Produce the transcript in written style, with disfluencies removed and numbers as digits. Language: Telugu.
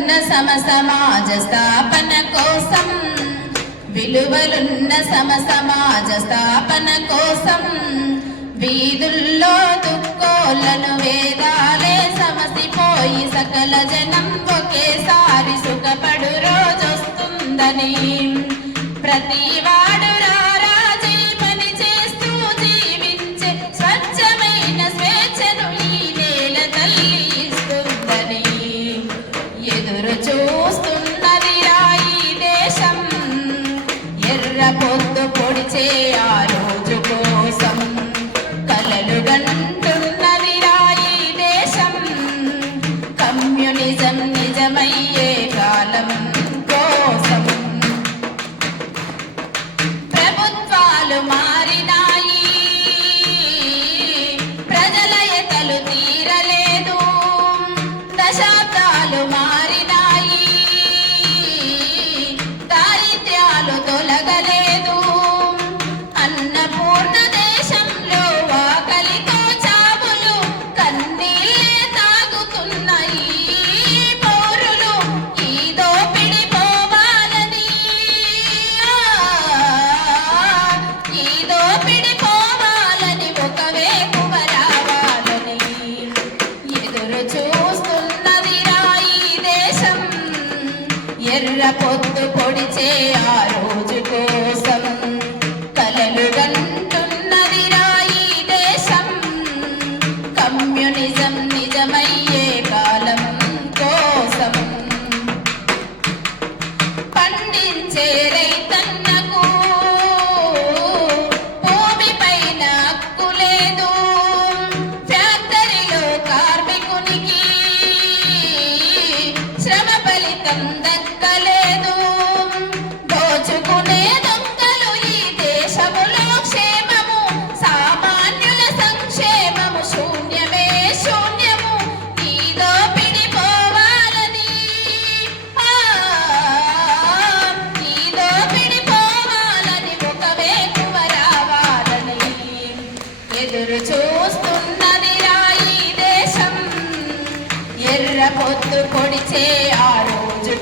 సమసమాజ స్థాపన కోసం విలువలున్న సమసమాజ స్థాపన కోసం వీధుల్లో దుక్కోలను వేదాలే సమసిపోయి సకల జనం ఒకేసారి సుఖపడు రోజొస్తుందని ప్రతివాడు రారాజీ పని చేస్తూ జీవించే స్వచ్ఛమైన స్వేచ్ఛను ఈ నేల తల్లి ఇస్తుందని ఎదురు చూస్తున్నది రాయి దేశం ఎర్ర పొద్దు పొడిచే ఆ రోజు కోసం కలలు గంటున్నది రాయి దేశం కమ్యూనిజం నిజమయ్యే కాలం కోసం ప్రభుత్వాలు మారినాయి ప్రజల ఎతలు తీరలేదు దశాబ్దాలు మారినాయి దారిద్ర్యాలు తొలగలేదు అన్నపూర్ణ దేశంలో ఆకలితో చావులు కన్నీళ్ళే తాగుతున్నాయి పౌరులు ఈ దోపిడి పోవాలని ఈ దోపిడి పోవాలని ఒక వేకువ రావాలని ఎదురు చూస్తున్నది రాయి దేశం ఎర్ర పొద్దు పొడిచే ఆ రోజు కోసం కలలు గంటున్నది రాయి దేశం కమ్యూనిజం నిజమయ్యే కాలం కోసం పండించే రైతన్నకు భూమిపైన హక్కు లేదు ఫ్యాక్టరీలో కార్మికునికి శ్రమ ఫలితం దక్కలేదు దోచుకునే దొంగలు ఈ దేశములో క్షేమము సామాన్యుల సంక్షేమము శూన్యమే శూన్యము ఈ దోపిడి పోవాలని ఈ దోపిడి పోవాలని ఒక వేకువ రావాలని ఎదురు చూస్తున్నది రాయి దేశం ఎర్ర పొద్దు పొడిచే ఆ రోజు